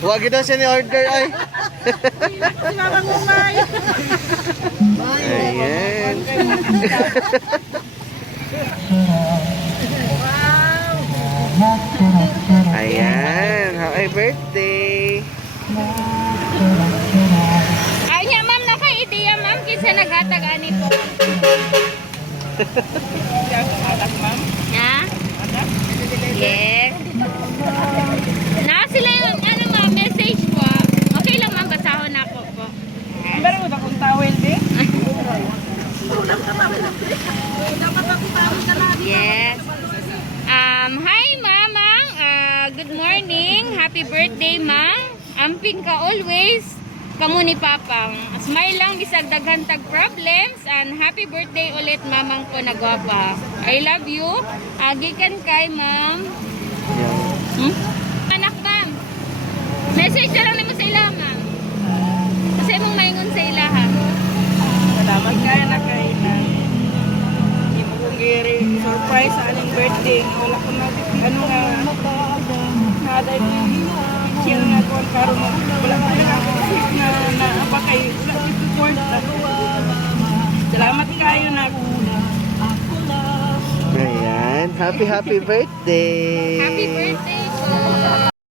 Huwag daw siya ni-order ay. Si Mama Ngumay. Ayan. Ayan. Happy birthday. Ay niya ma'am, naka-ideya ma'am, kinsa naghatag ani po. Ha? Yes. Na sila yung ano ma'am, message po. Okay lang ma'am, basahon ako po. Pero mo akong towel din. Yes. Hi mamang. Good morning. Happy birthday, ma'am. Amping ka always. Kamu ni Papang. Smile lang bisag daghan tag problems and happy birthday ulit mamang ko na gwapa. I love you. Gikan kay ma'am. Anak ma'am. Message na lang nimo sa ila ma'am. Kasi mong maingon sa ila ha. Salamat kaya na kay na. Hindi mo kong surprise sa aning birthday. Wala ko na ano nga. Nada yung chill nga ko ang karoon mo. Wala ko na apa kayo. Wala ko support. Salamat kayo na. Ayan. Happy birthday. Happy birthday po.